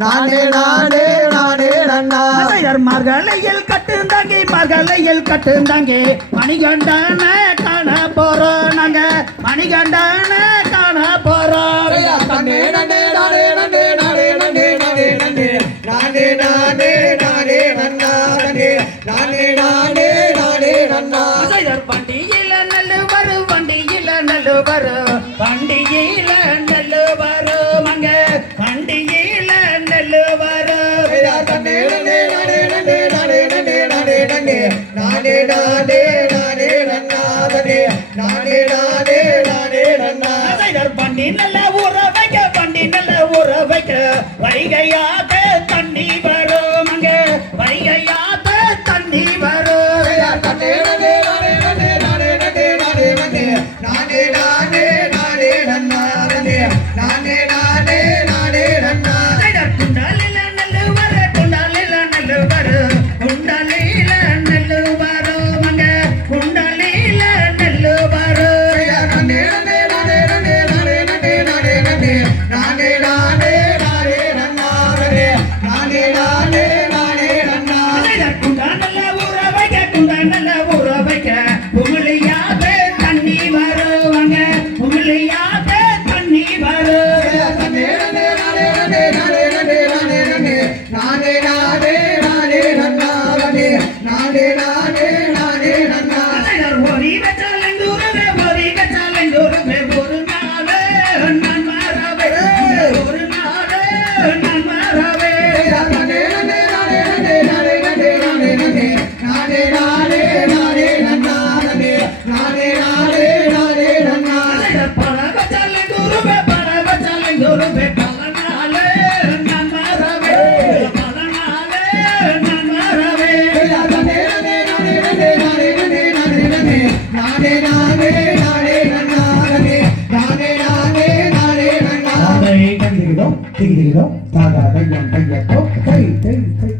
நானே நானே நானே நன்னா மர்களையில் கட்டுந்தாங்கி மர்களையில் கட்டுந்தாங்கி மணிகண்டன காண போறோம் நாங்க மணிகண்டன காண போறோம் நானே நானே நானே நானே நானே நானே நானே நானே நானே நானே நானே நன்னா நானே நானே நானே நன்னா வண்டியில நல்ல வரும் வண்டியில நல்ல வரும் வண்டியில நல்ல வரும் அங்க வண்டியில நல்ல வரும் நானே நானே நானே நானே நானே நானே நானே நானே நானே நானே நானே நன்னா நானே நானே நானே நன்னா வண்டி நல்ல ஊற வைக்க வண்டி நல்ல ஊற வைக்க வைகையாக தண்ணி வரும் அங்க வைகையாக தண்ணி வரும் நானே நானே நானே நானே நானே நானே நானே நானே நானே நானே நன்னா நானே நானே நானே நன்னா குண்டாலில நல்ல வர குண்டாலில நல்ல வர குண்டாலில நல்ல வரும் அங்க குண்டாலில நல்ல வரும் நானே நானே நானே நானே நானே நானே நானே நானே நானே நானே நானே நன்னா நானே நானே நானே நன்னா குண்டா நல்ல ஊற வைக்க குண்டா நல்ல ஊற வைக்க உமிழியாக தண்ணி வருவாங்க உமிழியாக தண்ணி வரும் நானே நானே நானே நானே நானே நானே நானே நானே நானே நானே நன்னா நானே நானே நானே நன்னா ஒரி வச்சாலெந்தூரவே ஒரி வச்சாலெந்தூரவே ஒரு நாளே நான் மாறவே ஒரு நாளே நான் மாறவே நானே நானே நானே நானே நானே நானே நானே நானே நானே நானே நன்னா நானே நானே நானே நன்னா பல வச்சாலெந்தூரவே பல நாளே நான் மாறவே பல நாளே நான் மாறவே நானே நானே நானே நானே நானே நானே நானே நானே நானே நானே நன்னா நானே நானே நானே நன்னா கண்டிக்கிறோம் தாகா கையம் கையத்தோ கை கை கை